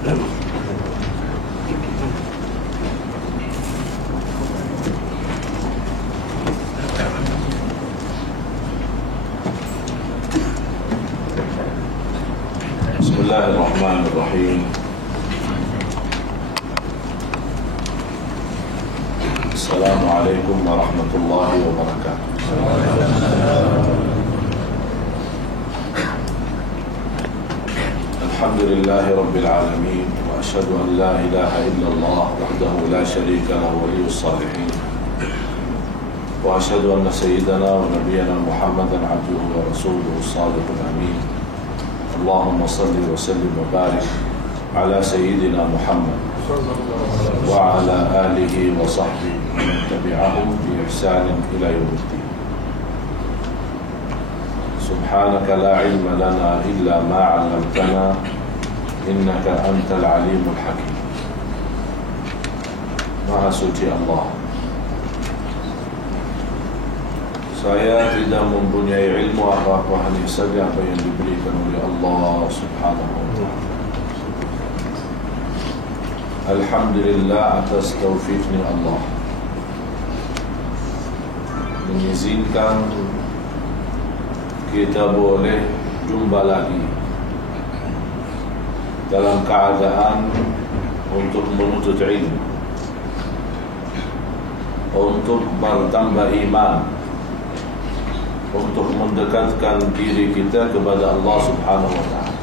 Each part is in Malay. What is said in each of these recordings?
Bismillahirrahmanirrahim. Assalamualaikum warahmatullahi wabarakatuh. Alhamdulillahi rabbil alamin, wa asyhadu an la ilaha illallah wahdahu la syarika lahu waliyyus salihin, wa asyhadu anna sayyidana wa nabiyyana Muhammadan abduhu wa rasuluhu shadiqul amin. Allahumma salli wa sallim wa barik ala sayyidina Muhammad wa ala alihi wa sahbihi wa man tabi'ahum bi ihsanin ila yaumiddin. Subhanaka la ilma lana illa ma 'allamtana innaka antal alimul hakim. Maha suci Allah, saya tidak mempunyai ilmu apa-apa, hanya saja apa yang diberikan oleh Allah Subhanahu wa ta'ala. Alhamdulillah atas taufiknya Allah mengizinkan kita boleh jumpa lagi dalam keadaan untuk menuntut ilmu, untuk bertambah iman, untuk mendekatkan diri kita kepada Allah Subhanahu wa ta'ala.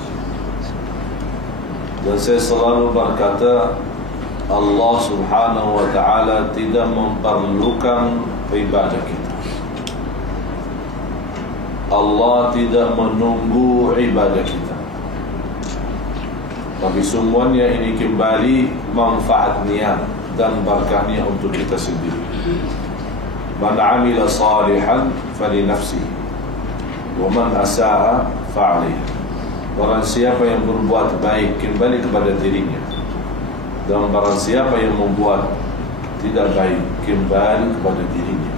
Dan saya selalu berkata, Allah Subhanahu wa ta'ala tidak memerlukan ibadah kita. Allah tidak menunggu ibadah kita, tapi semuanya ini kembali manfaatnya dan berkahnya untuk kita sendiri. Man amila salihan fali nafsi wa man asaa fa'alih. Barang siapa yang berbuat baik kembali kepada dirinya, dan barang siapa yang membuat tidak baik kembali kepada dirinya.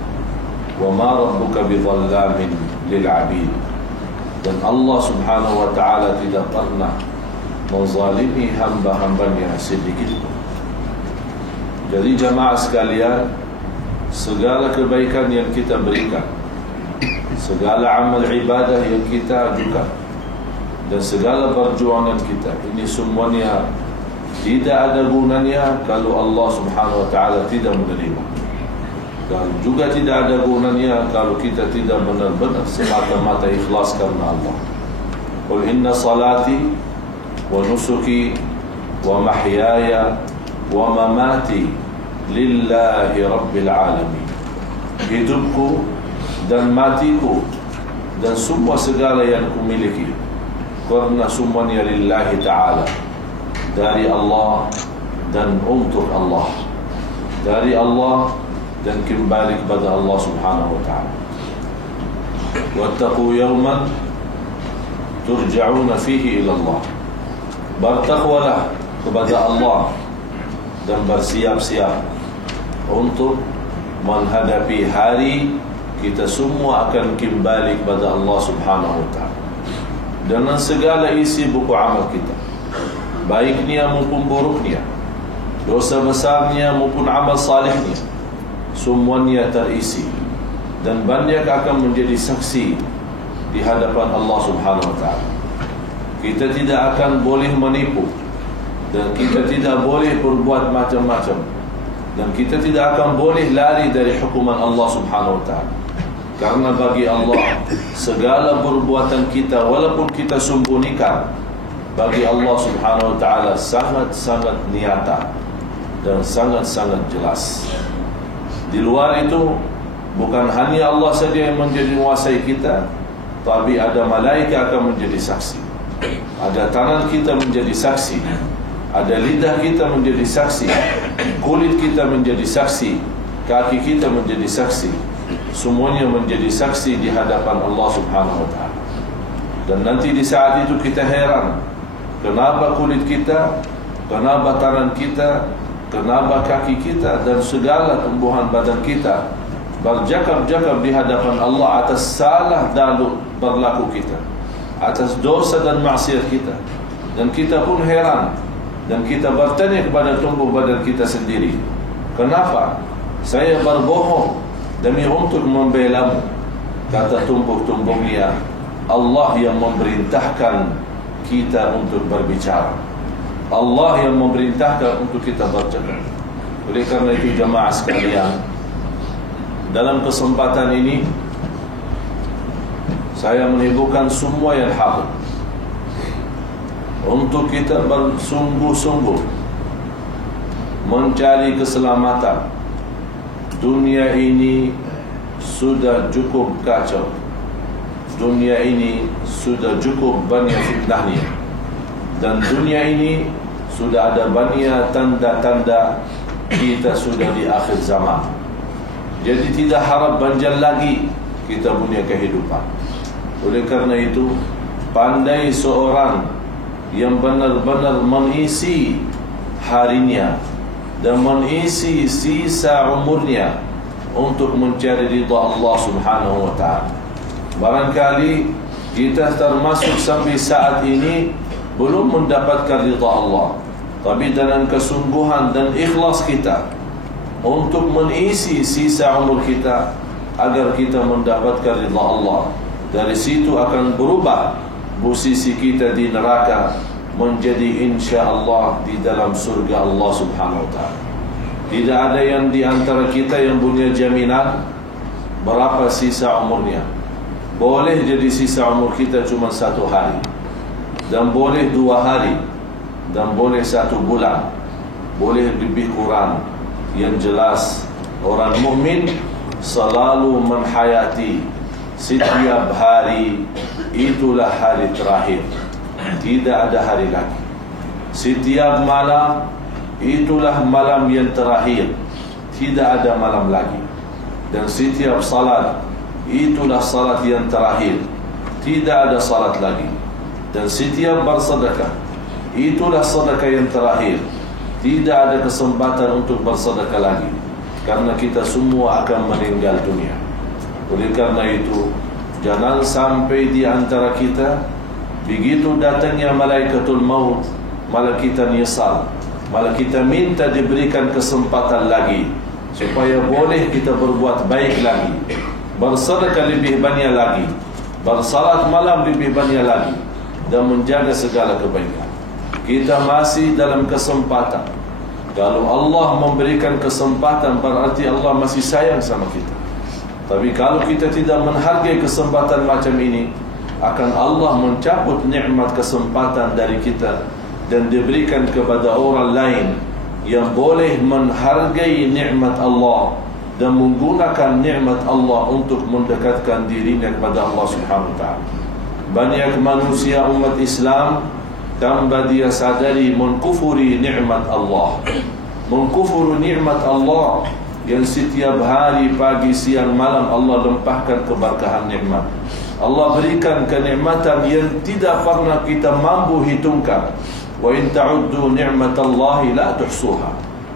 Wa ma rabbuka bidhallamin lil 'abid. Dan Allah Subhanahu wa ta'ala tidak pernah menzalimi hamba-hambanya sedikit pun. Jadi jamaah sekalian, segala kebaikan yang kita berikan, segala amal ibadah yang kita ajukan, dan segala perjuangan kita, ini semuanya tidak ada gunanya kalau Allah Subhanahu wa ta'ala tidak menerima. Dan juga tidak ada gunanya kalau kita tidak benar-benar semata-mata ikhlas karena Allah. Qul inna salati wa nusuki wa mahyaya wa mamati lillahi rabbil alamin. Hidupku dan matiku dan semua segala yang kumiliki, karena semuanya lillahi ta'ala, dari Allah dan untuk Allah, dari Allah dan kembali kepada Allah Subhanahu wa ta'ala. Wattaqu yawman turja'una fihi ila Allah. Bertakwalah kepada Allah dan bersiap-siap untuk menghadapi hari kita semua akan kembali kepada Allah Subhanahu wa ta'ala dengan segala isi buku amal kita, baiknya maupun buruknya, dosa besarnya maupun amal salihnya, semuanya terisi dan banyak akan menjadi saksi di hadapan Allah Subhanahu wa ta'ala. Kita tidak akan boleh menipu, dan kita tidak boleh berbuat macam-macam, dan kita tidak akan boleh lari dari hukuman Allah Subhanahu wa ta'ala. Karena bagi Allah segala perbuatan kita, walaupun kita sembunyikan, bagi Allah Subhanahu wa ta'ala sangat-sangat nyata dan sangat-sangat jelas. Di luar itu bukan hanya Allah saja yang menjadi menguasai kita, tapi ada malaikat akan menjadi saksi, ada tangan kita menjadi saksi, ada lidah kita menjadi saksi, kulit kita menjadi saksi, kaki kita menjadi saksi. Semuanya menjadi saksi di hadapan Allah Subhanahu wa ta'ala. Dan nanti di saat itu kita heran, kenapa kulit kita, kenapa tangan kita, kenapa kaki kita, dan segala tumbuhan badan kita berjakab-jakab di hadapan Allah atas salah dalam berlaku kita, atas dosa dan maksiat kita. Dan kita pun heran, Dan kita bertanya kepada tubuh badan kita sendiri, kenapa saya berbohong demi untuk membelamu? Kata tubuh-tubuhnya, Allah yang memerintahkan kita untuk berbicara, Allah yang memerintahkan untuk kita bercakap. Oleh karena itu jamaah sekalian, dalam kesempatan ini saya menimbulkan semua yang hadir untuk kita bersungguh-sungguh mencari keselamatan. Dunia ini sudah cukup kacau, dunia ini sudah cukup banyak fitnahnya, dan dunia ini sudah ada banyak tanda-tanda kita sudah di akhir zaman. Jadi tidak harap panjang lagi kita punya kehidupan. Oleh karena itu, pandai seorang yang benar-benar mengisi harinya dan mengisi sisa umurnya untuk mencari ridha Allah Subhanahu wa ta'ala. Barangkali kita termasuk sampai saat ini belum mendapatkan ridha Allah, tapi dengan kesungguhan dan ikhlas kita untuk mengisi sisa umur kita agar kita mendapatkan ridha Allah, dari situ akan berubah posisi kita di neraka menjadi insya-Allah di dalam surga Allah Subhanahu wa ta'ala. Tidak ada yang di antara kita yang punya jaminan berapa sisa umurnya. Boleh jadi sisa umur kita cuma 1 hari, dan boleh 2 hari, dan boleh 1 bulan, boleh lebih kurang. Yang jelas orang mukmin selalu menghayati setiap hari itulah hari terakhir, tidak ada hari lagi. Setiap malam itulah malam yang terakhir, tidak ada malam lagi. Dan setiap salat itulah salat yang terakhir, tidak ada salat lagi. Dan setiap bersedekah itulah sedekah yang terakhir, tidak ada kesempatan untuk bersedekah lagi, karena kita semua akan meninggal dunia. Oleh karena itu, jangan sampai di antara kita begitu datangnya malaikatul maut malah kita nyesal, malah kita minta diberikan kesempatan lagi supaya boleh kita berbuat baik lagi, bersedekah lebih banyak lagi, bersalat malam lebih banyak lagi, dan menjaga segala kebaikan. Kita masih dalam kesempatan. Kalau Allah memberikan kesempatan, berarti Allah masih sayang sama kita. Tapi kalau kita tidak menghargai kesempatan macam ini, akan Allah mencabut nikmat kesempatan dari kita dan diberikan kepada orang lain yang boleh menghargai nikmat Allah dan menggunakan nikmat Allah untuk mendekatkan dirinya kepada Allah Subhanahu wa ta'ala. Banyak manusia umat Islam tanpa dia sadari mengkufuri nikmat Allah, mengkufuri nikmat Allah yang setiap hari, pagi, siang, malam Allah limpahkan keberkahan nikmat. Allah berikan kenikmatan yang tidak pernah kita mampu hitungkan. Wa in ta'uddu ni'matallahi la tuhsuha.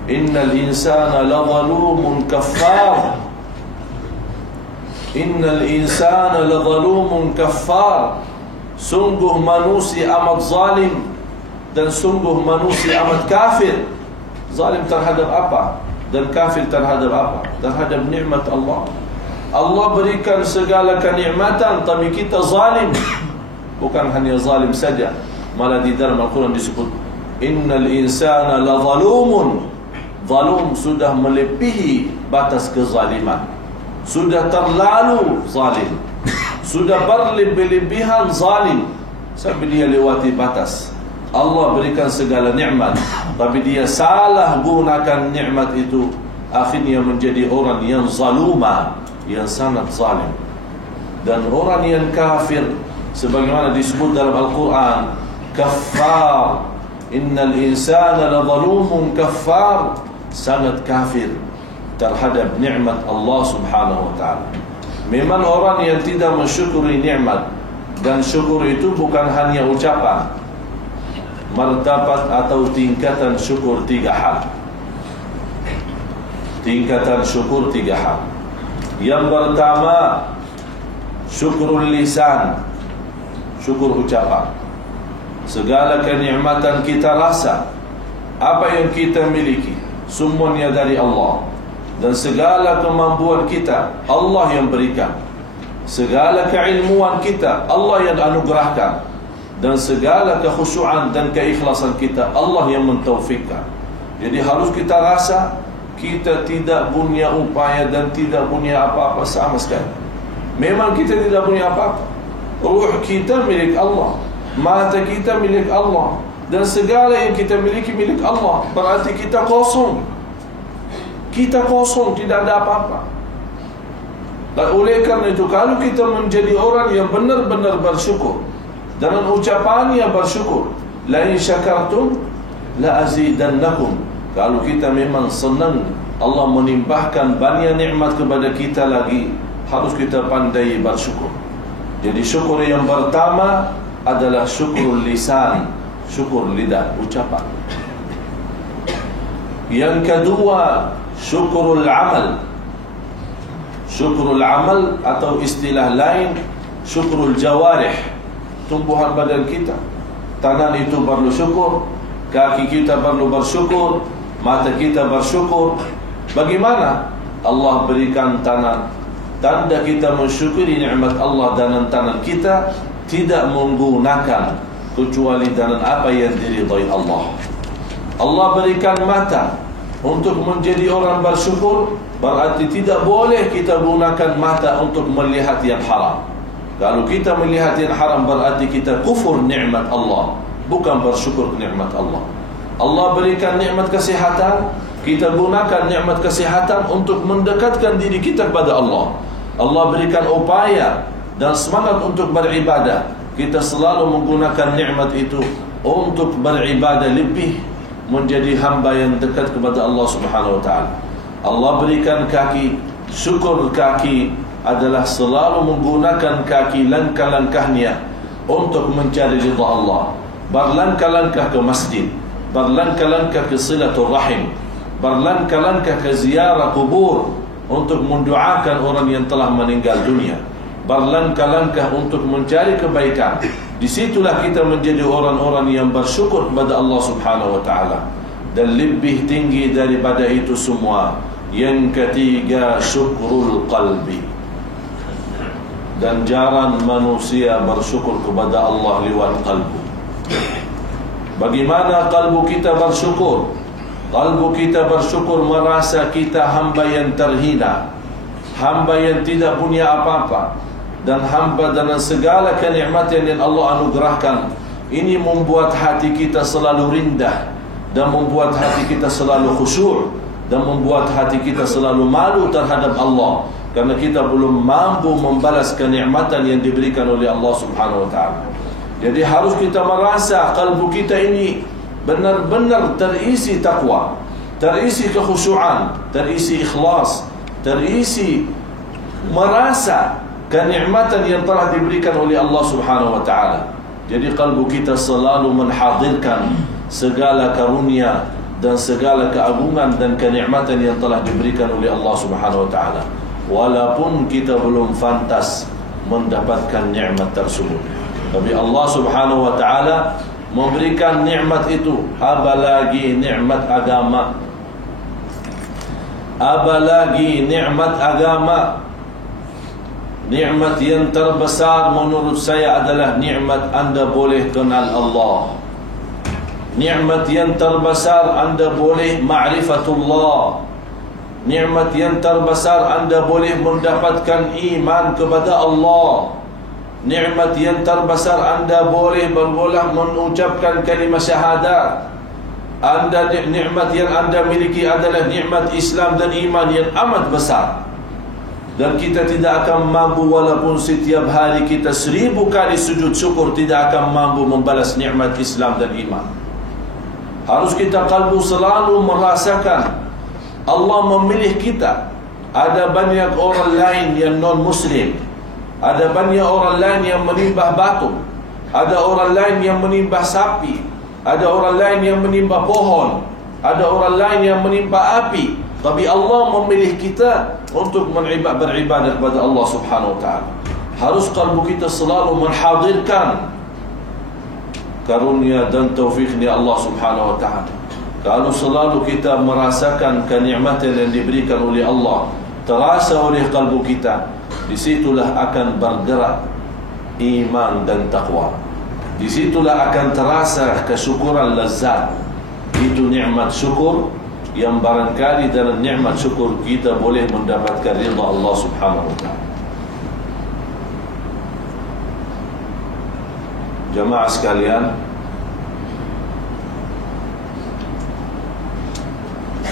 Innal insana ladhalumun kaffar. Innal insana ladhalumun kaffar. Sungguh manusia amat zalim, dan sungguh manusia amat kafir. Zalim terhadap apa? Dan kafir terhadap apa? Terhadap nikmat Allah. Allah berikan segala kenikmatan, tapi kita zalim. Bukan hanya zalim saja, malah di dalam Al-Quran disebut innal insana la zalumun. Zalum sudah melebihi batas kezaliman, sudah terlalu zalim, sudah berlebih-lebihan zalim sampai dia lewati batas. Allah berikan segala nikmat, tapi dia salah gunakan nikmat itu, akhirnya menjadi orang yang zaluma, yang sangat zalim. Dan orang yang kafir, sebagaimana disebut dalam Al-Quran, kaffar. Innal insana la zalumun kaffar, sangat kafir terhadap nikmat Allah Subhanahu wa ta'ala. Memang orang yang tidak mensyukuri nikmat, dan syukur itu bukan hanya ucapan. Martabat atau tingkatan syukur 3 hal. Tingkatan syukur 3 hal. Yang pertama, syukurul lisan, syukur ucapan. Segala kenikmatan kita rasa, apa yang kita miliki semuanya dari Allah, dan segala kemampuan kita Allah yang berikan, segala keilmuan kita Allah yang anugerahkan, dan segala kekhusyuan dan keikhlasan kita Allah yang mentaufikkan. Jadi harus kita rasa kita tidak punya upaya dan tidak punya apa-apa sama sekali. Memang kita tidak punya apa-apa. Ruh kita milik Allah, mata kita milik Allah, dan segala yang kita miliki milik Allah. Berarti kita kosong. Kita kosong, tidak ada apa-apa. Dan oleh karena itu, kalau kita menjadi orang yang benar-benar bersyukur dengan ucapannya bersyukur, la in syakartum la azidannakum, kalau kita memang senang Allah menimpahkan banyak nikmat kepada kita lagi, harus kita pandai bersyukur. Jadi syukur yang pertama adalah syukur lisan, syukur lidah, ucapan. Yang kedua, syukurul amal. Syukurul amal atau istilah lain syukurul jawarih, tumbuhan badan kita. Tangan itu perlu syukur, kaki kita perlu bersyukur, mata kita bersyukur. Bagaimana? Allah berikan tangan, tanda kita mensyukuri nikmat Allah. Dan tangan kita tidak menggunakan kecuali dengan apa yang diridhai Allah. Allah berikan mata untuk menjadi orang bersyukur, berarti tidak boleh kita gunakan mata untuk melihat yang haram. Kalau kita melihat yang haram, berarti kita kufur nikmat Allah, bukan bersyukur nikmat Allah. Allah berikan nikmat kesihatan, kita gunakan nikmat kesihatan untuk mendekatkan diri kita kepada Allah. Allah berikan upaya dan semangat untuk beribadah, kita selalu menggunakan nikmat itu untuk beribadah lebih, menjadi hamba yang dekat kepada Allah Subhanahu wa taala. Allah berikan kaki, syukur kaki adalah selalu menggunakan kaki langkah-langkahnya untuk mencari ridha Allah. Berlangkah-langkah ke masjid, berlangkah-langkah ke silaturrahim, berlangkah-langkah ke ziarah kubur untuk mendoakan orang yang telah meninggal dunia, berlangkah-langkah untuk mencari kebaikan. Disitulah kita menjadi orang-orang yang bersyukur kepada Allah Subhanahu wa ta'ala. Dan lebih tinggi daripada itu semua, yang ketiga, syukrul qalbi. Dan jarang manusia bersyukur kepada Allah lewat qalbu. Bagaimana qalbu kita bersyukur? Qalbu kita bersyukur merasa kita hamba yang terhina, hamba yang tidak punya apa-apa, dan hamba dengan segala kenikmatan yang Allah anugerahkan. Ini membuat hati kita selalu rendah, dan membuat hati kita selalu khusyuk, dan membuat hati kita selalu malu terhadap Allah, karena kita belum mampu membalas kenikmatan yang diberikan oleh Allah Subhanahu wa ta'ala. Jadi harus kita merasa kalbu kita ini benar-benar terisi takwa, terisi kekhusyuan, terisi ikhlas, terisi merasa kenikmatan yang telah diberikan oleh Allah Subhanahu wa ta'ala. Jadi kalbu kita selalu menghadirkan segala karunia dan segala keagungan dan kenikmatan yang telah diberikan oleh Allah Subhanahu wa ta'ala, walaupun kita belum fantas mendapatkan nikmat tersebut. Tapi Allah Subhanahu wa ta'ala memberikan nikmat itu, apalagi nikmat agama, apalagi nikmat agama. Nikmat yang terbesar menurut saya adalah nikmat anda boleh kenal Allah. Nikmat yang terbesar anda boleh ma'rifatullah. Nikmat yang terbesar anda boleh mendapatkan iman kepada Allah. Nikmat yang terbesar anda boleh berbolah mengucapkan kalimah syahadat. Anda, nikmat yang anda miliki adalah nikmat Islam dan iman yang amat besar. Dan kita tidak akan mampu, walaupun setiap hari kita 1000 kali sujud syukur, tidak akan mampu membalas nikmat Islam dan iman. Harus kita kalbu selalu merasakan Allah memilih kita. Ada banyak orang lain yang non-muslim, ada banyak orang lain yang menimbah batu, ada orang lain yang menimbah sapi, ada orang lain yang menimbah pohon, ada orang lain yang menimbah api. Tapi Allah memilih kita untuk beribadah kepada Allah Subhanahu wa ta'ala. Harus kalbu kita selalu menghadirkan karunia dan taufiknya Allah Subhanahu wa ta'ala. Kalau selalu kita merasakan kenikmatan yang diberikan oleh Allah, terasa oleh kalbu kita, disitulah akan bergerak iman dan taqwa. Disitulah akan terasa kesyukuran lezat. Itu nikmat syukur yang barangkali dalam nikmat syukur kita boleh mendapatkan ridha Allah Subhanahu wa ta'ala. Jemaah sekalian,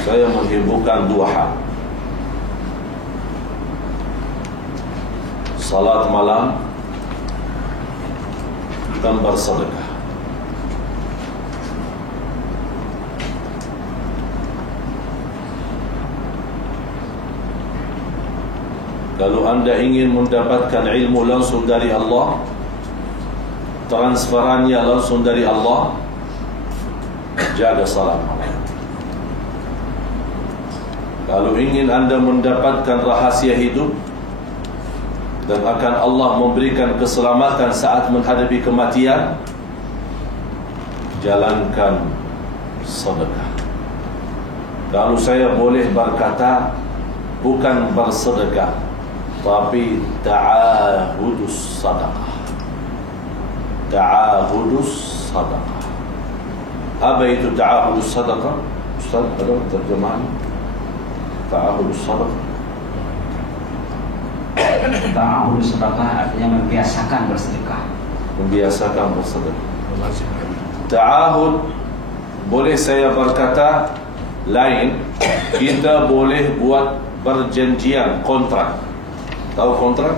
saya menghiburkan dua hal. Salat malam dan bersedekah. Kalau anda ingin mendapatkan ilmu langsung dari Allah, transferannya langsung dari Allah, jaga salat malam. Kalau ingin anda mendapatkan rahasia hidup dan akan Allah memberikan keselamatan saat menghadapi kematian, jalankan sedekah. Kalau saya boleh berkata, bukan bersedekah, tapi ta'ahudus sadaqah. Ta'ahudus sadaqah. Apa itu ta'ahudus sadaqah? Ustaz, ada terjemahan? Ta'ahudus sadaqah. Ta'ahudus sadaqah artinya membiasakan bersedekah. Membiasakan bersedekah. Ta'ahud, boleh saya berkata lain, kita boleh buat perjanjian, kontrak. Tahu kontrak?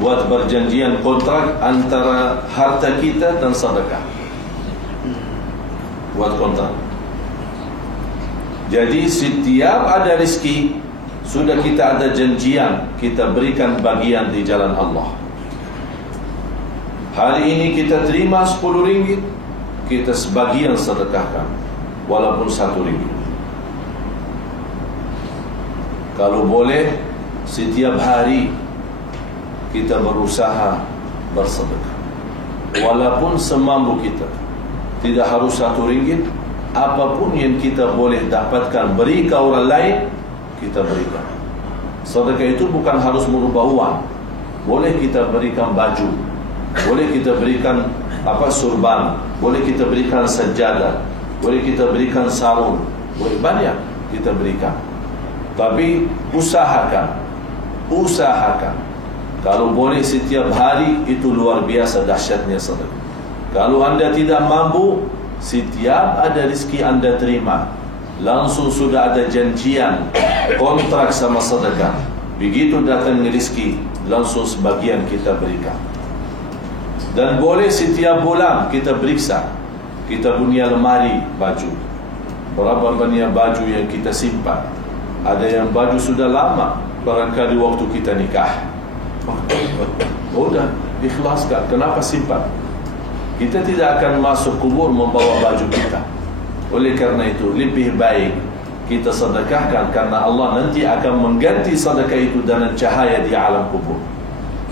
Buat perjanjian kontrak antara harta kita dan sedekah. Buat kontrak. Jadi setiap ada rezeki, sudah kita ada janjian, kita berikan bagian di jalan Allah. Hari ini kita terima 10 ringgit, kita sebagian sedekahkan, walaupun 1 ringgit. Kalau boleh, setiap hari kita berusaha bersedekah, walaupun semampu kita. Tidak harus 1 ringgit. Apapun yang kita boleh dapatkan, beri ke orang lain, kita berikan. Sedekah itu bukan harus merubah uang. Boleh kita berikan baju, boleh kita berikan surban, boleh kita berikan sajadah, boleh kita berikan sarung, boleh banyak kita berikan. Tapi usahakan. Kalau boleh setiap hari, itu luar biasa dahsyatnya sedekah. Kalau anda tidak mampu, setiap ada rezeki anda terima, langsung sudah ada janjian, kontrak sama sedekah. Begitu datang rezeki, langsung sebagian kita berikan. Dan boleh setiap bulan kita periksa, kita punya lemari baju, berapa banyak baju yang kita simpan. Ada yang baju sudah lama, barangkali waktu kita nikah. Udah, ikhlaskan. Kenapa simpan? Kita tidak akan masuk kubur membawa baju kita. Oleh karena itu, lebih baik kita sedekahkan, karena Allah nanti akan mengganti sedekah itu dengan cahaya di alam kubur.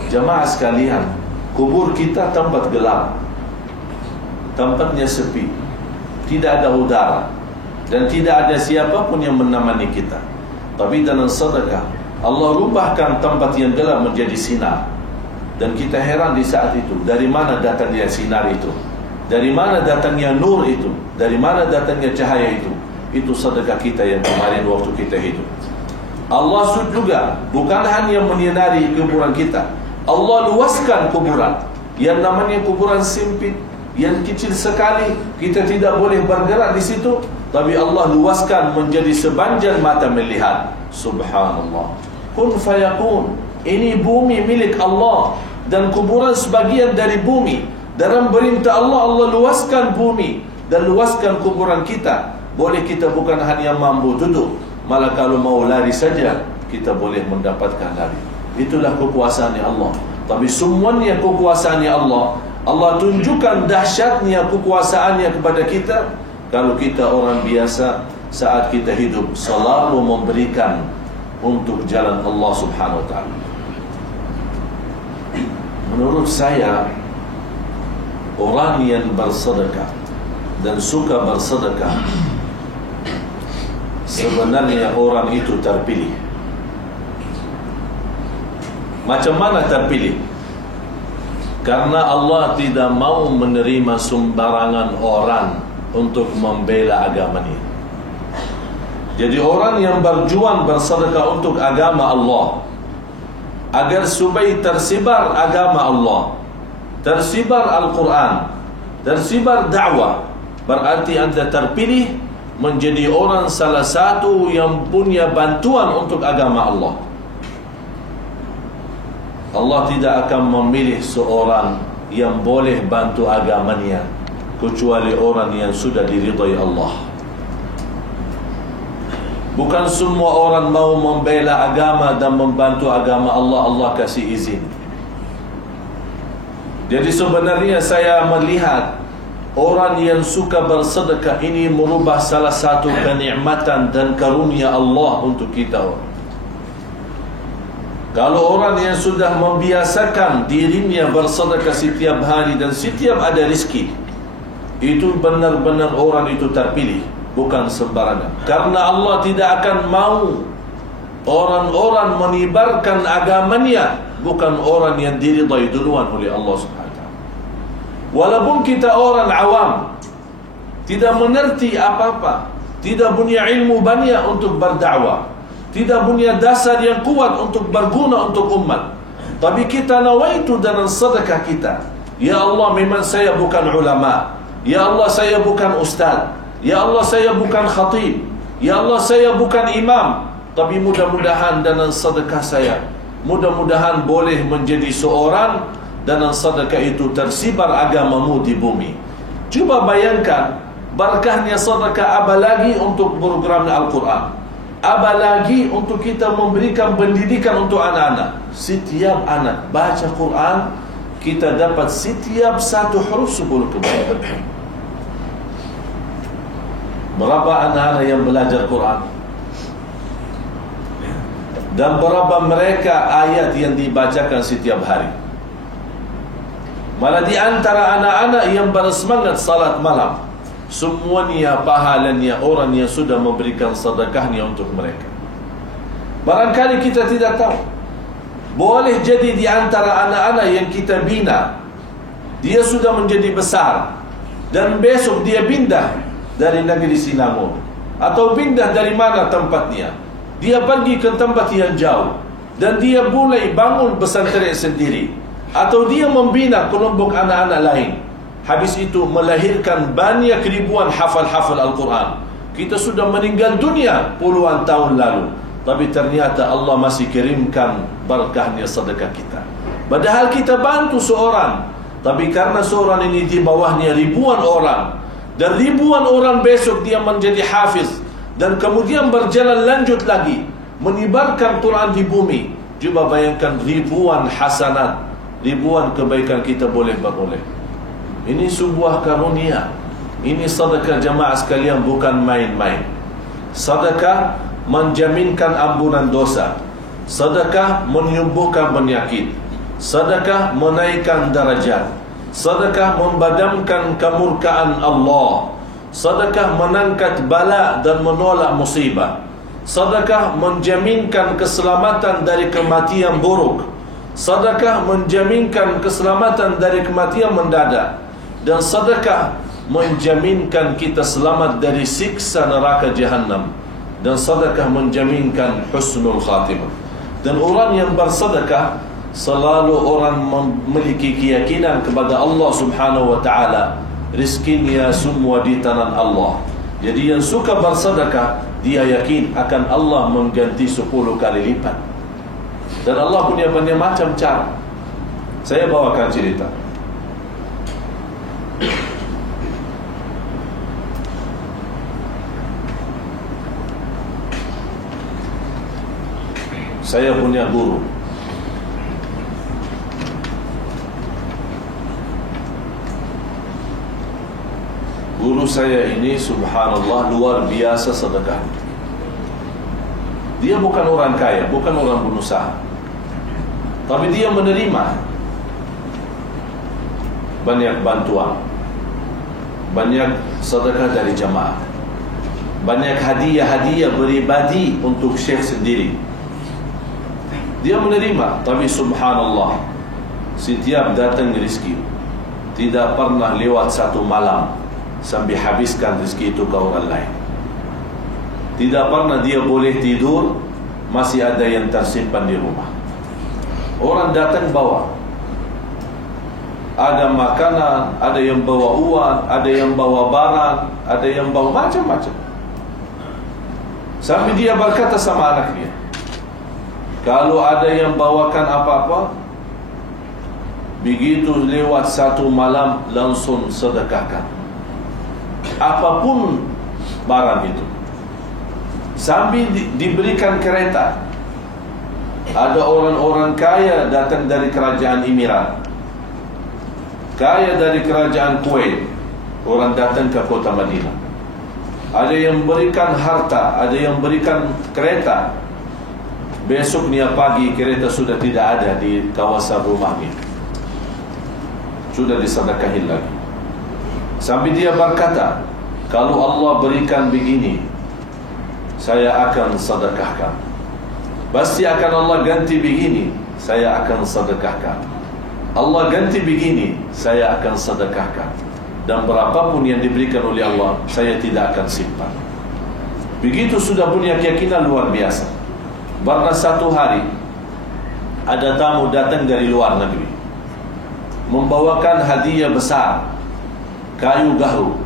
Jemaah sekalian, kubur kita tempat gelap, tempatnya sepi, tidak ada udara, dan tidak ada siapapun yang menemani kita. Tapi dengan sedekah, Allah rubahkan tempat yang gelap menjadi sinar. Dan kita heran di saat itu, dari mana datangnya sinar itu? Dari mana datangnya nur itu? Dari mana datangnya cahaya itu? Itu sedekah kita yang kemarin waktu kita hidup. Allah juga bukan hanya menyinari kuburan kita, Allah luaskan kuburan. Yang namanya kuburan sempit, yang kecil sekali, kita tidak boleh bergerak di situ, tapi Allah luaskan menjadi sepanjang mata melihat. Subhanallah. Kun fayakun. Ini bumi milik Allah, dan kuburan sebagian dari bumi. Dalam perintah Allah, Allah luaskan bumi dan luaskan kuburan kita. Boleh kita bukan hanya mampu duduk, malah kalau mau lari saja kita boleh mendapatkan lari. Itulah kekuasaannya Allah. Tapi semuanya kekuasaannya Allah. Allah tunjukkan dahsyatnya kekuasaannya kepada kita kalau kita orang biasa. Saat kita hidup selalu memberikan untuk jalan Allah Subhanahu wa ta'ala. Menurut saya, orang yang bersedekah dan suka bersedekah, sebenarnya orang itu terpilih. Macam mana terpilih? Karena Allah tidak mau menerima sembarangan orang untuk membela agamanya. Jadi orang yang berjuang bersedekah untuk agama Allah, agar supaya tersebar agama Allah, tersebar Al-Quran, tersebar dakwah, berarti anda terpilih menjadi orang salah satu yang punya bantuan untuk agama Allah. Allah tidak akan memilih seorang yang boleh bantu agamanya kecuali orang yang sudah diridai Allah. Bukan semua orang mau membela agama dan membantu agama Allah, Allah kasih izin. Jadi sebenarnya saya melihat orang yang suka bersedekah ini merubah salah satu kenikmatan dan karunia Allah untuk kita. Kalau orang yang sudah membiasakan dirinya bersedekah setiap hari dan setiap ada rezeki, itu benar-benar orang itu terpilih, bukan sembarangan. Karena Allah tidak akan mau orang-orang menyebarkan agamanya, bukan orang yang diridai duluan oleh Allah SWT. Walaupun kita orang awam, tidak mengerti apa-apa, tidak punya ilmu banyak untuk berdakwah, tidak punya dasar yang kuat untuk berguna untuk umat, tapi kita nawaitu dengan sedekah kita, ya Allah memang saya bukan ulama, ya Allah saya bukan ustaz, ya Allah saya bukan khatib, ya Allah saya bukan imam, tapi mudah-mudahan dengan sedekah saya, mudah-mudahan boleh menjadi seorang dengan sedekah itu tersebar agamamu di bumi. Cuba bayangkan berkahnya sedekah, apalagi untuk program Al-Quran, apalagi untuk kita memberikan pendidikan untuk anak-anak. Setiap anak baca Quran, kita dapat setiap satu huruf 10 kebaikan. Berapa anak-anak yang belajar Quran? Dan berapa mereka ayat yang dibacakan setiap hari? Malah di antara anak-anak yang bersemangat salat malam, semuanya pahalanya orang yang sudah memberikan sedekahnya untuk mereka. Barangkali kita tidak tahu. Boleh jadi di antara anak-anak yang kita bina, dia sudah menjadi besar, dan besok dia pindah dari negeri Sinamon, atau pindah dari mana tempatnya, dia pergi ke tempat yang jauh, dan dia mulai bangun pesantren sendiri, atau dia membina kelompok anak-anak lain. Habis itu melahirkan banyak ribuan hafal-hafal Al-Quran. Kita sudah meninggal dunia puluhan tahun lalu, tapi ternyata Allah masih kirimkan berkahnya sedekah kita. Padahal kita bantu seorang, tapi karena seorang ini di bawahnya ribuan orang, dan ribuan orang besok dia menjadi hafiz, dan kemudian berjalan lanjut lagi menyebarkan Quran di bumi. Coba bayangkan ribuan hasanat, ribuan kebaikan kita boleh beroleh. Ini sebuah karunia. Ini sedekah jemaah sekalian, bukan main-main. Sedekah menjaminkan ampunan dosa, sedekah menyembuhkan penyakit, sedekah menaikkan darajat, sedekah membadamkan kemurkaan Allah, sedekah mengangkat bala dan menolak musibah, sedekah menjaminkan keselamatan dari kematian buruk, sedekah menjaminkan keselamatan dari kematian mendadak, dan sedekah menjaminkan kita selamat dari siksa neraka Jahannam, dan sedekah menjaminkan husnul khatimah. Dan orang yang bersedekah selalu orang memiliki keyakinan kepada Allah Subhanahu wa taala, rizkinya semua di tangan Allah. Jadi yang suka bersedekah, dia yakin akan Allah mengganti 10 kali lipat. Dan Allah punya banyak macam cara. Saya bawakan cerita. Saya punya guru. Guru saya ini subhanallah luar biasa sedekah. Dia bukan orang kaya, bukan orang berusaha, tapi dia menerima banyak bantuan, banyak sedekah dari jamaah. Banyak hadiah-hadiah peribadi untuk syekh sendiri. Dia menerima, tapi subhanallah, setiap datang rezeki tidak pernah lewat satu malam sampai habiskan rezeki itu ke orang lain. Tidak pernah dia boleh tidur, masih ada yang tersimpan di rumah. Orang datang bawa, ada makanan, ada yang bawa uang, ada yang bawa barang, ada yang bawa macam-macam. Sampai dia berkata sama anaknya, kalau ada yang bawakan apa-apa, begitu lewat satu malam langsung sedekahkan, apapun barang itu. Sambil diberikan kereta. Ada orang-orang kaya datang dari kerajaan Emirat, kaya dari kerajaan Kuwait, orang datang ke kota Madinah. Ada yang berikan harta, ada yang berikan kereta. Besoknya pagi kereta sudah tidak ada di kawasan rumahnya, sudah disedekahin lagi. Sampai dia berkata, kalau Allah berikan begini, saya akan sedekahkan. Pasti akan Allah ganti begini, saya akan sedekahkan. Allah ganti begini, saya akan sedekahkan. Dan berapapun yang diberikan oleh Allah, saya tidak akan simpan. Begitu sudah punya keyakinan luar biasa. Pernah satu hari ada tamu datang dari luar negeri, membawakan hadiah besar, kayu gahru.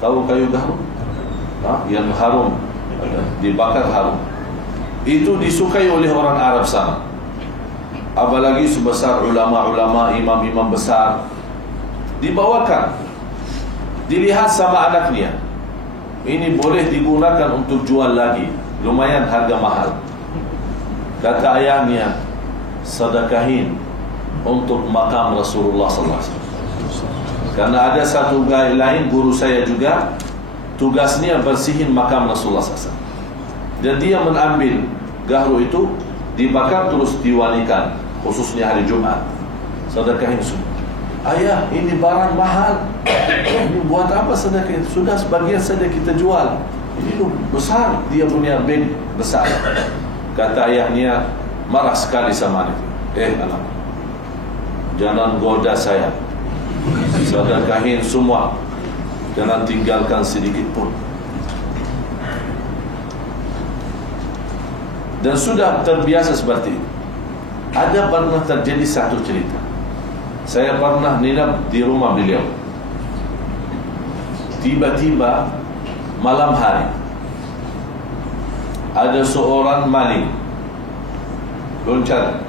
Tahu kayu gahru? Yang harum, dibakar harum. Itu disukai oleh orang Arab sana. Apalagi sebesar ulama-ulama, imam-imam besar, dibawakan. Dilihat sama anaknya, ini boleh digunakan untuk jual lagi, lumayan harga mahal. Kata ayahnya, sedekahin untuk makam Rasulullah SAW. Karena ada satu guy lain, guru saya juga, tugasnya bersihin makam Rasulullah SAW. Dan dia mengambil gahru itu, dibakar terus diwanikan, khususnya hari Jumat. Sedekahin semua. Ayah, ini barang mahal, ini buat apa sedekah? Sudah sebagian saja kita jual. Ini besar, dia punya beg besar. Kata ayahnya, marah sekali sama anaknya. Anak, jangan goda saya, sedekahin semua, jangan tinggalkan sedikit pun. Dan sudah terbiasa seperti itu. Ada pernah terjadi satu cerita. Saya pernah nginap di rumah beliau. Tiba-tiba malam hari ada seorang maling loncat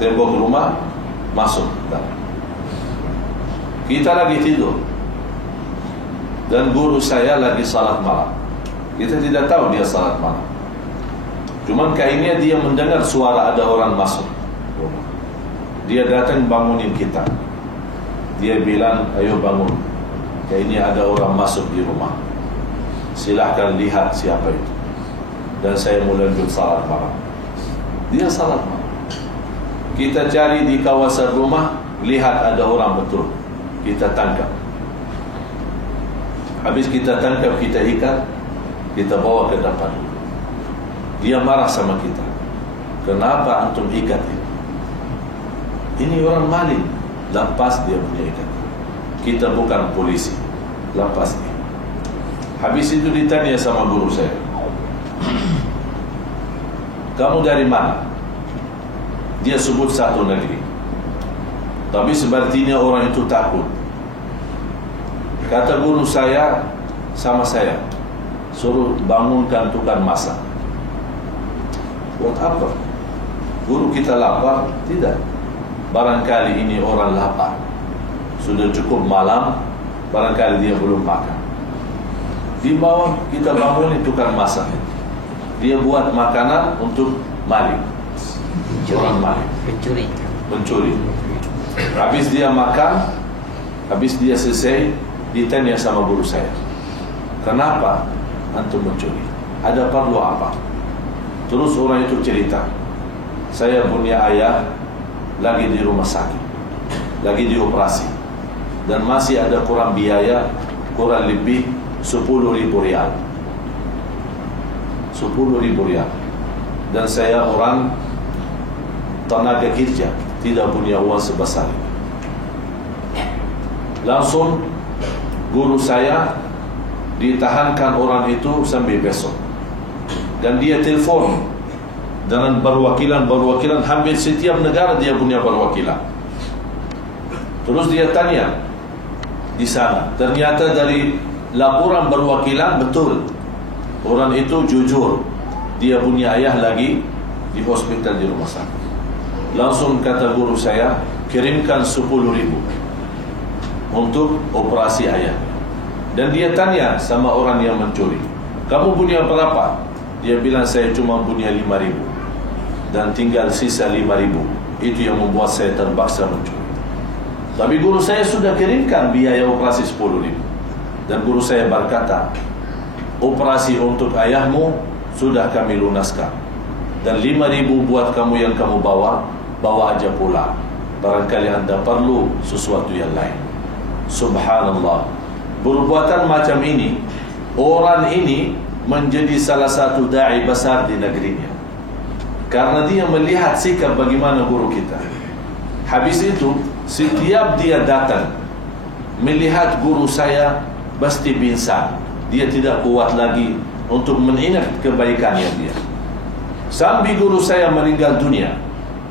tembok rumah, masuk. Kita lagi tidur dan guru saya lagi salat malam. Kita tidak tahu dia salat malam. Cuman kayaknya dia mendengar suara ada orang masuk. Dia datang bangunin kita. Dia bilang, ayo bangun, kayaknya ada orang masuk di rumah. Silahkan lihat siapa itu. Dan saya mulai lanjut salat malam. Dia salat malam. Kita cari di kawasan rumah, lihat ada orang betul. Kita tangkap. Habis kita tangkap, kita ikat, kita bawa ke depan. Dia marah sama kita. Kenapa antum ikat ini? Ini orang maling. Lepas dia punya ikat. Kita bukan polisi. Lepas dia. Habis itu ditanya sama guru saya, kamu dari mana? Dia sebut satu negeri. Tapi sepertinya orang itu takut. Kata guru saya sama saya, suruh bangunkan tukang masak. Buat apa? Guru kita lapar? Tidak. Barangkali ini orang lapar, sudah cukup malam, barangkali dia belum makan. Di bawah kita bangunin tukang masak. Dia buat makanan untuk maling. Orang maling, pencuri. Habis dia makan, habis dia selesai, ditanya sama guru saya, kenapa antum mencuri? Ada perlu apa? Terus orang itu cerita, saya punya ayah lagi di rumah sakit, lagi dioperasi, dan masih ada kurang biaya kurang lebih 10.000 rial. 10.000 rial. Dan saya orang tenaga kerja, tidak punya uang sebesar itu. Langsung guru saya ditahankan orang itu sampai besok. Dan dia telefon dengan perwakilan hampir setiap negara dia punya perwakilan. Terus dia tanya di sana, ternyata dari laporan perwakilan betul orang itu jujur, dia punya ayah lagi di hospital di rumah sakit. Langsung kata guru saya, kirimkan 10.000 untuk operasi ayah. Dan dia tanya sama orang yang mencuri, kamu punya berapa? Dia bilang, saya cuma punya 5.000 dan tinggal sisa 5.000. Itu yang membuat saya terpaksa mencuri. Tapi guru saya sudah kirimkan biaya operasi 10.000. Dan guru saya berkata, operasi untuk ayahmu sudah kami lunaskan. Dan 5.000 buat kamu yang kamu bawa aja pulang. Barangkali anda perlu sesuatu yang lain. Subhanallah. Perbuatan macam ini, orang ini menjadi salah satu da'i besar di negerinya, karena dia melihat sikap bagaimana guru kita. Habis itu, setiap dia datang melihat guru saya pasti pingsan. Dia tidak kuat lagi untuk mengingat kebaikannya dia. Sampai guru saya meninggal dunia.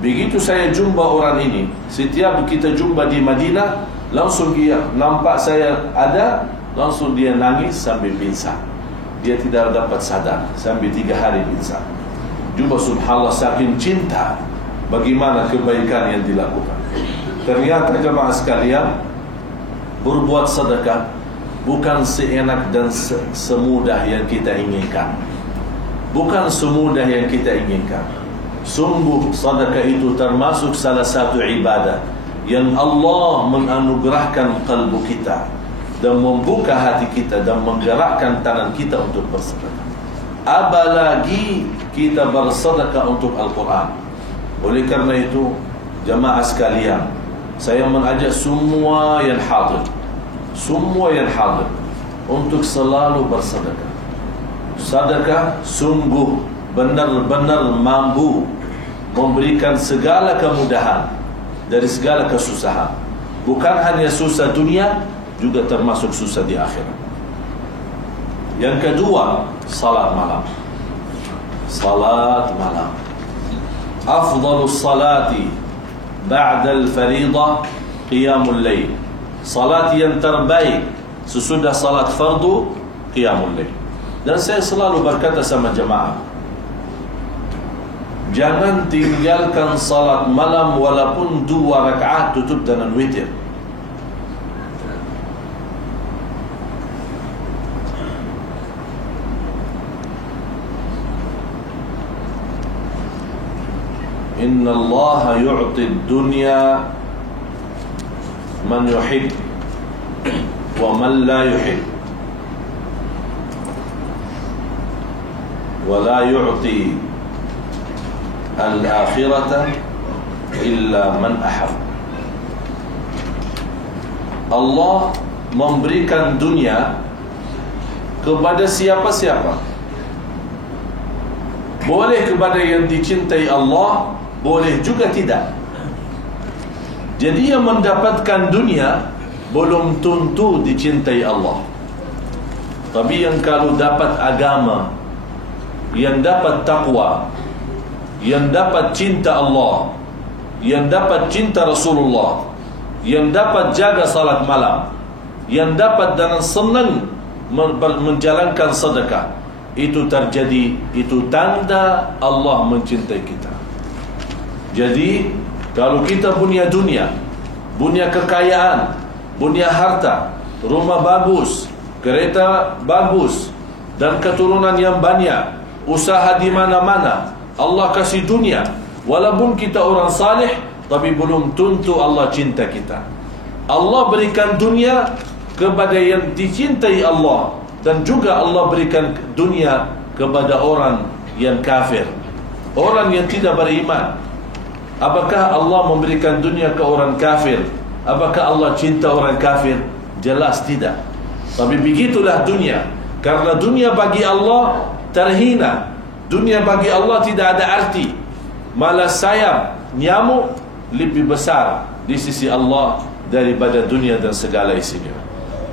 Begitu saya jumpa orang ini, setiap kita jumpa di Madinah, langsung dia nampak saya ada, langsung dia nangis sampai pingsan. Dia tidak dapat sadar sampai 3 hari pingsan. Jumpa subhanallah, saking cinta bagaimana kebaikan yang dilakukan. Ternyata jemaah sekalian, berbuat sedekah bukan seenak dan semudah yang kita inginkan. Bukan semudah yang kita inginkan. Sungguh sedekah itu termasuk salah satu ibadah yang Allah menganugerahkan kalbu kita dan membuka hati kita dan menggerakkan tangan kita untuk bersedekah. Apalagi kita bersedekah untuk Al-Quran. Oleh karena itu, jemaah sekalian, saya mengajak semua yang hadir untuk selalu bersedekah. Sedekah sungguh benar-benar mampu memberikan segala kemudahan dari segala kesusahan. Bukan hanya susah dunia, juga termasuk susah di akhirat. Yang kedua, salat malam. Salat malam. Afdalus salati ba'dal faridah qiyamul lail. Salat yang terbaik sesudah salat fardu qiyamul lail. Dan saya selalu berkata sama jemaah, jangan tinggalkan salat malam walaupun 2 rakaat tutup dengan witir. Inna Allah yu'ti dunya man yuhib wa man la yuhib, wa la yu'ti al-akhirata illa man ahab. Allah memberikan dunia kepada siapa-siapa. Boleh kepada yang dicintai Allah, boleh juga tidak. Jadi yang mendapatkan dunia belum tentu dicintai Allah. Tapi yang kalau dapat agama, yang dapat takwa, yang dapat cinta Allah, yang dapat cinta Rasulullah, yang dapat jaga salat malam, yang dapat dengan senang menjalankan sedekah, itu terjadi, itu tanda Allah mencintai kita. Jadi kalau kita punya dunia, punya kekayaan, punya harta, rumah bagus, kereta bagus, dan keturunan yang banyak, usaha di mana-mana, Allah kasih dunia, walaupun kita orang saleh, tapi belum tentu Allah cinta kita. Allah berikan dunia kepada yang dicintai Allah, dan juga Allah berikan dunia kepada orang yang kafir, orang yang tidak beriman. Apakah Allah memberikan dunia ke orang kafir? Apakah Allah cinta orang kafir? Jelas tidak. Tapi begitulah dunia. Karena dunia bagi Allah terhina, dunia bagi Allah tidak ada arti. Malah sayap nyamuk lebih besar di sisi Allah daripada dunia dan segala isinya.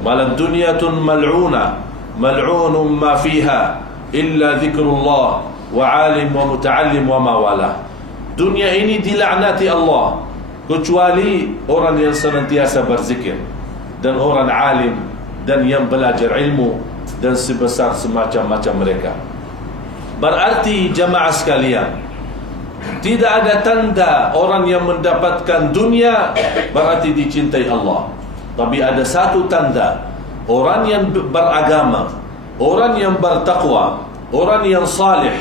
Malah dunyatun mal'una, mal'unun ma fiha illa zikrullah wa alim wa muta'allim wa mawalah. Dunia ini dilaknati Allah kecuali orang yang senantiasa berzikir dan orang alim dan yang belajar ilmu dan sebesar semacam-macam mereka. Berarti jamaah sekalian, tidak ada tanda orang yang mendapatkan dunia berarti dicintai Allah. Tapi ada satu tanda, orang yang beragama, orang yang bertakwa, orang yang salih,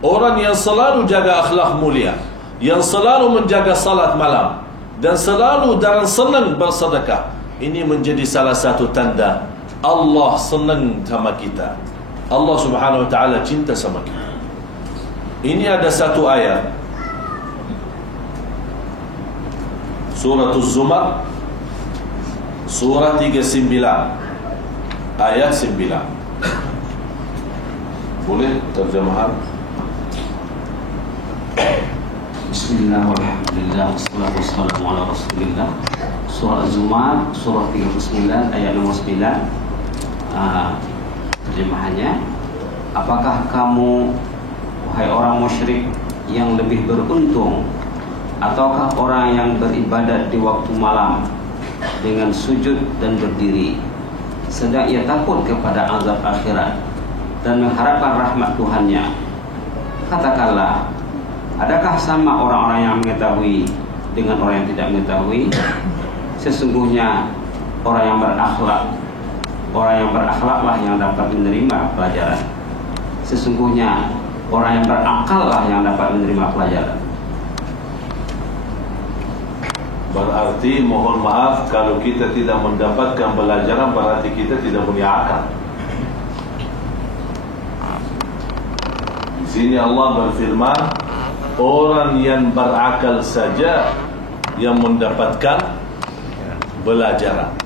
orang yang selalu jaga akhlak mulia, yang selalu menjaga salat malam dan selalu dan senang bersedekah. Ini menjadi salah satu tanda Allah senang sama kita, Allah subhanahu wa ta'ala cinta sama kita. Ini ada satu ayat Surah Az-Zumar, surah 39 ayat 9. Boleh terjemahan? Bismillah, walhamdulillah, wassalatu wassalamu ala rasulillah. Surah Az-Zumar, surah 39 ayat nomor 9. Terjemahannya, apakah kamu, wahai orang musyrik, yang lebih beruntung ataukah orang yang beribadat di waktu malam dengan sujud dan berdiri, sedang ia takut kepada azab akhirat dan mengharapkan rahmat Tuhannya? Katakanlah, adakah sama orang-orang yang mengetahui dengan orang yang tidak mengetahui? Sesungguhnya orang yang berakhlaklah yang dapat menerima pelajaran. Sesungguhnya orang yang berakallah yang dapat menerima pelajaran. Berarti mohon maaf kalau kita tidak mendapatkan pelajaran, berarti kita tidak punya akal. Di sini Allah berfirman, orang yang berakal saja yang mendapatkan pelajaran.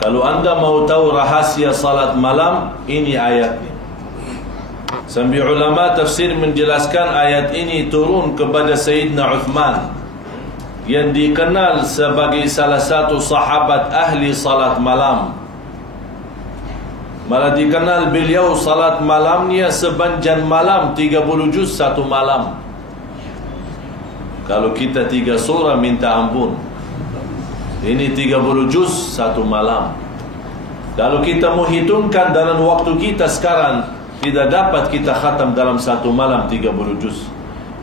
Kalau anda mau tahu rahasia salat malam, ini ayatnya. Sambil ulama tafsir menjelaskan ayat ini turun kepada Sayyidina Uthman, yang dikenal sebagai salah satu sahabat ahli salat malam. Malah dikenal beliau salat malamnya sepanjang malam 30 juz satu malam. Kalau kita 3 surah minta ampun, ini 30 juz satu malam. Kalau kita mau hitungkan dalam waktu kita sekarang, tidak dapat kita khatam dalam satu malam 30 juz.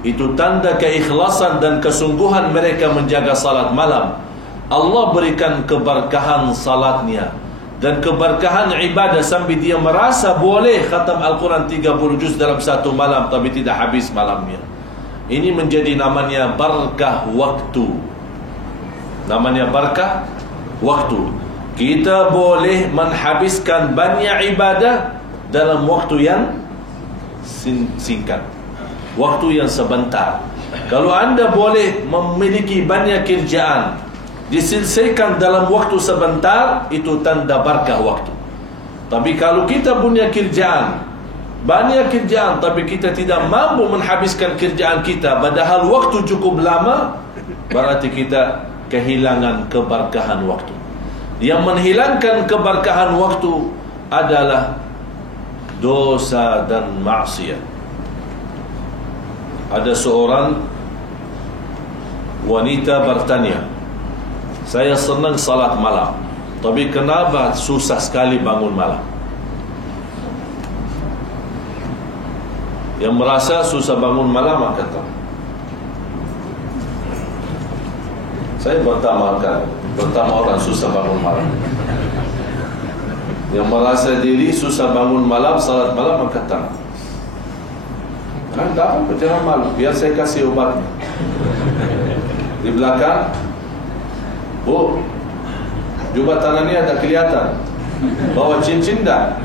Itu tanda keikhlasan dan kesungguhan mereka menjaga salat malam. Allah berikan keberkahan salatnya dan keberkahan ibadah sampai dia merasa boleh khatam Al-Quran 30 juz dalam satu malam, tapi tidak habis malamnya. Ini menjadi namanya barakah waktu. Namanya barakah waktu. Kita boleh menghabiskan banyak ibadah dalam waktu yang singkat, waktu yang sebentar. Kalau anda boleh memiliki banyak kerjaan diselesaikan dalam waktu sebentar, itu tanda barakah waktu. Tapi kalau kita punya kerjaan, banyak kerjaan, tapi kita tidak mampu menghabiskan kerjaan kita padahal waktu cukup lama, berarti kita kehilangan keberkahan waktu. Yang menghilangkan keberkahan waktu adalah dosa dan maksiat. Ada seorang wanita bertanya, saya senang salat malam, tapi kenapa susah sekali bangun malam? Yang merasa susah bangun malam, kata, saya pertama orang susah bangun malam. Yang merasa diri susah bangun malam, salat malam, angkat tangan. Kan tak apa, jangan malu, biar saya kasih obatnya. Di belakang, bu, jubah tangannya ada kelihatan. Bawa cincin tak?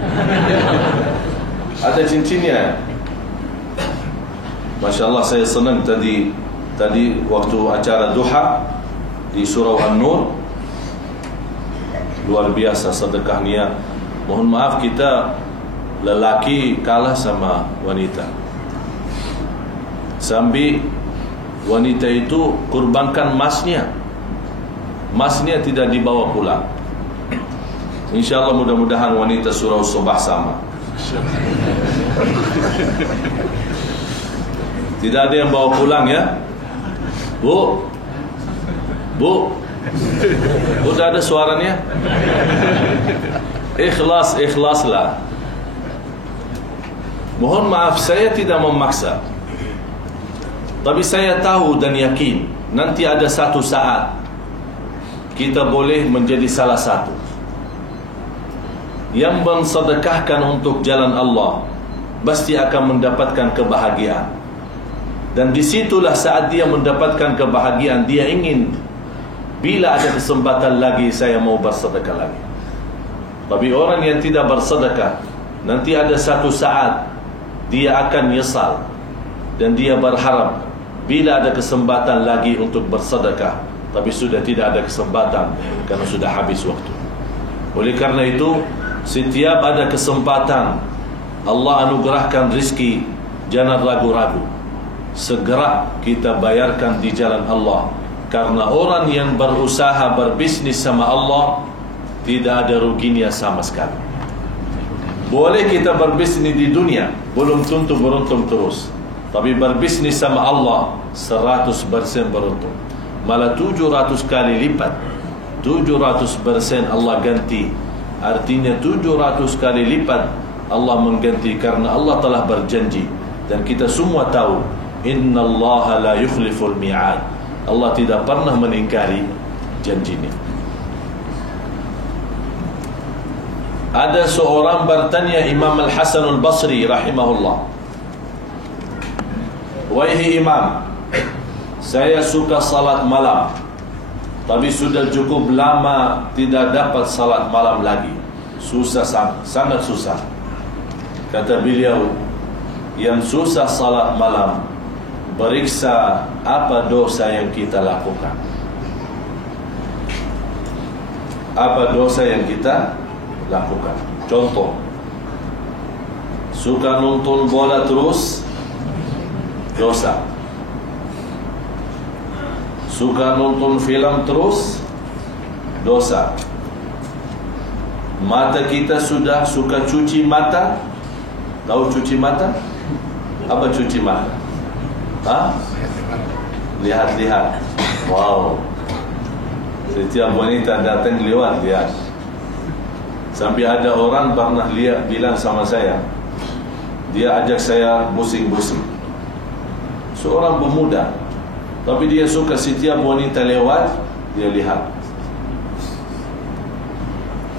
Ada cincinnya. Masya Allah, saya senang tadi waktu acara duha di surau An-Nur, luar biasa sedekahnya. Mohon maaf, kita lelaki kalah sama wanita. Sambil wanita itu kurbankan masnya. Masnya tidak dibawa pulang. InsyaAllah mudah-mudahan wanita surau Subah sama. Tidak ada yang bawa pulang ya. Bu, udah ada suaranya. Ikhlaslah. Mohon maaf, saya tidak memaksa, tapi saya tahu dan yakin nanti ada satu saat kita boleh menjadi salah satu yang mensedekahkan untuk jalan Allah, pasti akan mendapatkan kebahagiaan. Dan disitulah saat dia mendapatkan kebahagiaan, dia ingin, bila ada kesempatan lagi saya mau bersedekah lagi. Tapi orang yang tidak bersedekah, nanti ada satu saat dia akan nyesal, dan dia berharap bila ada kesempatan lagi untuk bersedekah, tapi sudah tidak ada kesempatan karena sudah habis waktu. Oleh karena itu, setiap ada kesempatan Allah anugerahkan rizki, jangan ragu-ragu, segera kita bayarkan di jalan Allah. Karena orang yang berusaha berbisnis sama Allah tidak ada ruginya sama sekali. Boleh kita berbisnis di dunia, belum tentu beruntung terus, tapi berbisnis sama Allah 100% beruntung. Malah 700 kali lipat, 700% Allah ganti. Artinya 700 kali lipat Allah mengganti, karena Allah telah berjanji. Dan kita semua tahu, innallaha la yukhliful mi'ad. Allah tidak pernah mengingkari janjinya. Ada seorang bertanya Imam Al-Hasan Al-Basri rahimahullah, wahai imam, saya suka salat malam, tapi sudah cukup lama tidak dapat salat malam lagi. Susah, sangat susah. Kata beliau, yang susah salat malam, periksa apa dosa yang kita lakukan. Apa dosa yang kita lakukan? Contoh, suka nonton bola terus, dosa. Suka nonton film terus, dosa. Mata kita sudah suka cuci mata. Tahu cuci mata? Apa cuci mata? Lihat-lihat. Wow. Setiap wanita datang lewat lihat. Sampai ada orang pernah lihat, bilang sama saya, dia ajak saya busing-busing. Seorang pemuda, tapi dia suka setiap wanita lewat, dia lihat.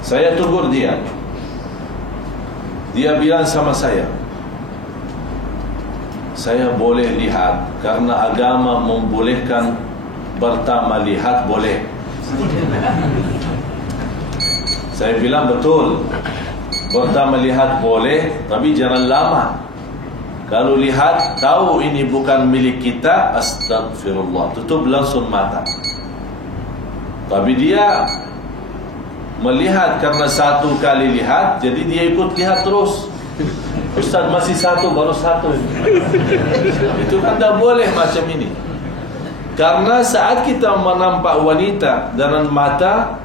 Saya tegur dia. Dia bilang sama saya boleh lihat karena agama membolehkan. Pertama lihat boleh. Saya bilang betul, pertama lihat boleh, tapi jangan lama. Kalau lihat tahu ini bukan milik kita, astagfirullah, tutup langsung mata. Tapi dia melihat karena satu kali lihat, jadi dia ikut lihat terus. Ustaz masih satu, baru satu. Itu kan tak boleh macam ini. Karena saat kita menampak wanita dengan mata,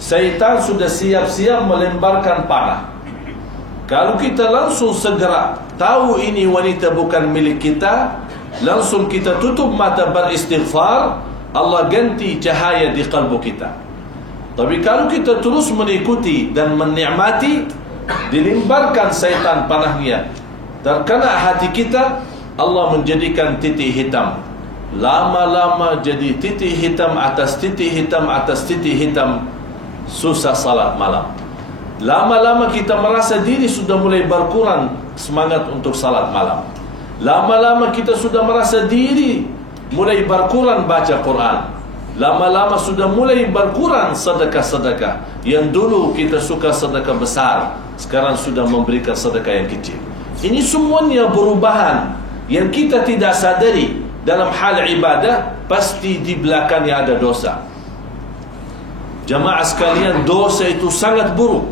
syaitan sudah siap-siap melemparkan panah. Kalau kita langsung segera tahu ini wanita bukan milik kita, langsung kita tutup mata beristighfar, Allah ganti cahaya di kalbu kita. Tapi kalau kita terus mengikuti dan menikmati, dilemparkan syaitan panahnya, terkena hati kita, Allah menjadikan titik hitam. Lama-lama jadi titik hitam atas titik hitam atas titik hitam. Susah salat malam. Lama-lama kita merasa diri sudah mulai berkurang semangat untuk salat malam. Lama-lama kita sudah merasa diri mulai berkurang baca Quran. Lama-lama sudah mulai berkurang sedekah-sedekah. Yang dulu kita suka sedekah besar, sekarang sudah memberikan sedekah yang kecil. Ini semuanya perubahan yang kita tidak sadari. Dalam hal ibadah, pasti di belakangnya ada dosa. Jamaah sekalian, dosa itu sangat buruk,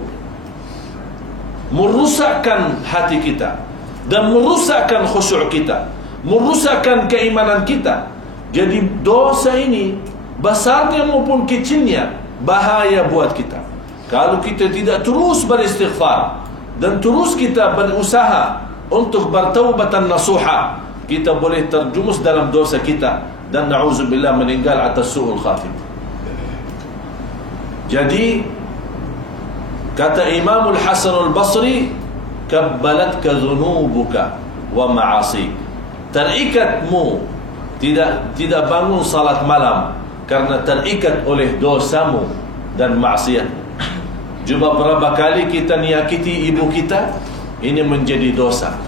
merusakkan hati kita dan merusakkan khusyuk kita, merusakkan keimanan kita. Jadi dosa ini, besarnya maupun kecilnya, bahaya buat kita. Kalau kita tidak terus beristighfar dan terus kita berusaha untuk bertaubatan nasuha, kita boleh terjumus dalam dosa kita dan na'udzubillah meninggal atas su'ul khatimah. Jadi kata Imam Al-Hasan Al-Basri, kabbalatka dhunubuka wa ma'asik. Terikatmu, tidak bangun salat malam karena terikat oleh dosamu dan maksiatmu. Cuba berapa kali kita menyakiti ibu kita, ini menjadi dosa.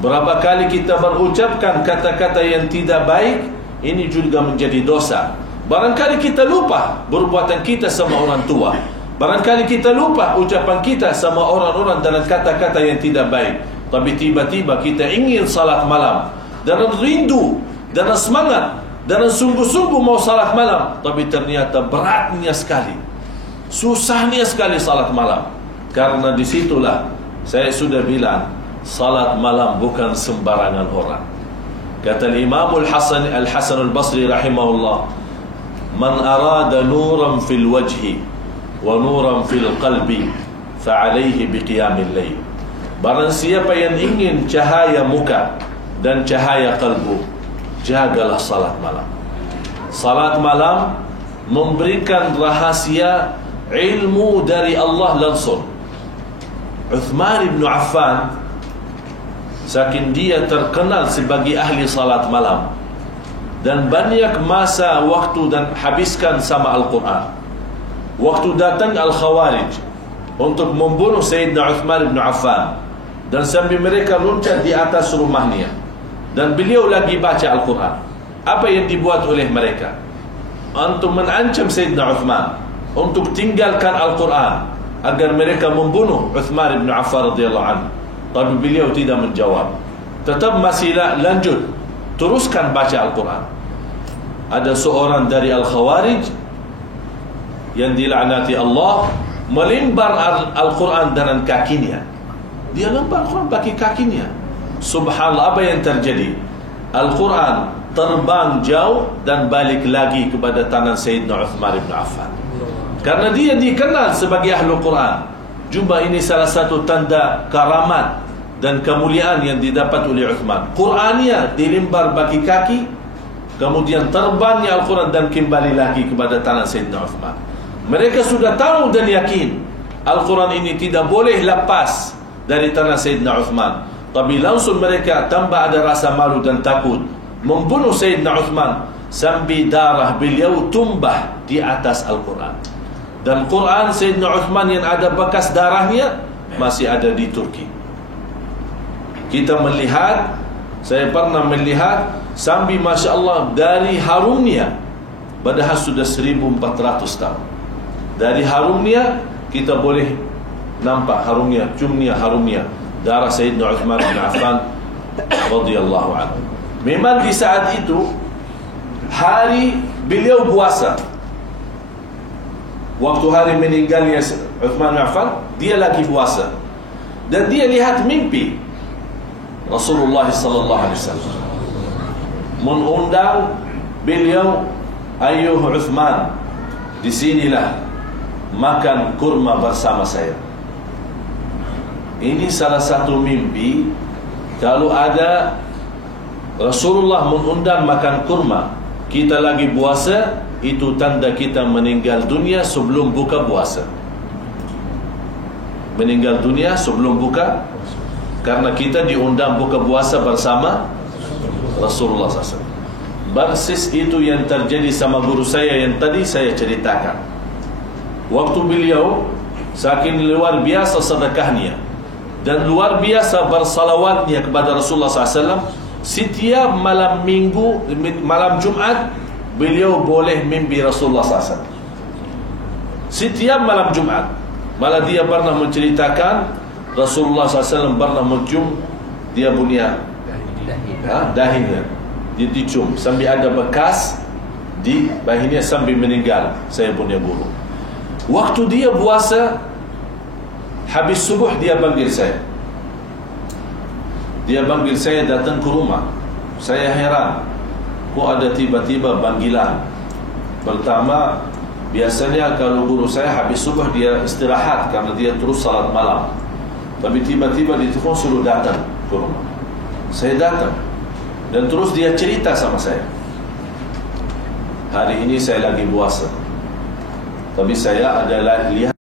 Berapa kali kita berucapkan kata-kata yang tidak baik, ini juga menjadi dosa. Barangkali kita lupa perbuatan kita sama orang tua, barangkali kita lupa ucapan kita sama orang-orang dengan kata-kata yang tidak baik. Tapi tiba-tiba kita ingin salat malam dan rindu dan semangat dan sungguh-sungguh mau salat malam, tapi ternyata beratnya sekali, susahnya sekali salat malam. Karena disitulah saya sudah bilang, salat malam bukan sembarangan orang. Kata Imam Al-Hasan Al-Basri rahimahullah, man arada nuran fil wajhi wa nuran fil qalbi fa'alaihi biqiyamil layl. Barang siapa yang ingin cahaya muka dan cahaya kalbu, jagalah salat malam. Salat malam memberikan rahasia ilmu dari Allah langsung. Uthman ibn Affan, saking dia terkenal sebagai ahli salat malam dan banyak masa waktu dan habiskan sama Al-Quran, waktu datang Al-Khawarij untuk membunuh Sayyidina Uthman ibn Affan, dan sambil mereka loncat di atas rumahnya dan beliau lagi baca Al-Quran, apa yang dibuat oleh mereka? Untuk menancam Sayyidina Uthman untuk tinggalkan Al-Quran agar mereka membunuh Uthman ibn Affan radhiyallahu anhu. Tapi beliau tidak menjawab, tetap masih lanjut teruskan baca Al-Quran. Ada seorang dari Al-Khawarij yang dilaknati Allah melembar Al-Quran dengan kakinya. Dia lempar Al-Quran pakai kakinya. Subhanallah, apa yang terjadi? Al-Quran terbang jauh dan balik lagi kepada tangan Sayyidina Uthman ibn Affan. Karena dia dikenal sebagai ahli Quran. Jumpa ini salah satu tanda karamat dan kemuliaan yang didapat oleh Uthman. Qurannya dilembar bagi kaki, kemudian terbangnya Al-Quran dan kembali lagi kepada tangan Sayyidina Uthman. Mereka sudah tahu dan yakin Al-Quran ini tidak boleh lepas dari tangan Sayyidina Uthman, tapi langsung mereka tambah ada rasa malu dan takut membunuh Sayyidina Uthman sambil darah beliau tumbah di atas Al-Quran. Dan Quran Sayyidina Uthman yang ada bekas darahnya masih ada di Turki. Kita melihat, saya pernah melihat sambil Masya Allah dari harumnya, padahal sudah 1400 tahun. Dari harumnya kita boleh nampak harumnya, ciumnya harumnya darah Sayyidina Uthman bin Affan radhiyallahu anhu. Memang di saat itu hari beliau puasa, waktu hari meninggalnya Uthman bin Affan, dia lagi puasa dan dia lihat mimpi Rasulullah sallallahu alaihi wasallam mengundang beliau, ayuh Uthman, di sinilah makan kurma bersama saya. Ini salah satu mimpi. Kalau ada Rasulullah mengundang makan kurma, kita lagi puasa, itu tanda kita meninggal dunia sebelum buka puasa. Meninggal dunia sebelum buka, karena kita diundang buka puasa bersama Rasulullah SAW. Persis itu yang terjadi sama guru saya yang tadi saya ceritakan. Waktu beliau saking luar biasa sedekahnya dan luar biasa bersalawatnya kepada Rasulullah SAW, setiap malam minggu, malam Jumat, beliau boleh mimpi Rasulullah SAW. Setiap malam Jumat. Malah dia pernah menceritakan Rasulullah SAW pernah mencium dia punya dahinya, dia dicium sambil ada bekas di bahinya sambil meninggal, saya punya guru. Waktu dia puasa, habis subuh dia panggil saya. Dia panggil saya datang ke rumah. Saya heran, kok ada tiba-tiba panggilan. Pertama, biasanya kalau guru saya habis subuh dia istirahat karena dia terus salat malam. Tapi tiba-tiba di telefon suruh datang ke rumah. Saya datang dan terus dia cerita sama saya, hari ini saya lagi puasa, tapi saya adalah lihat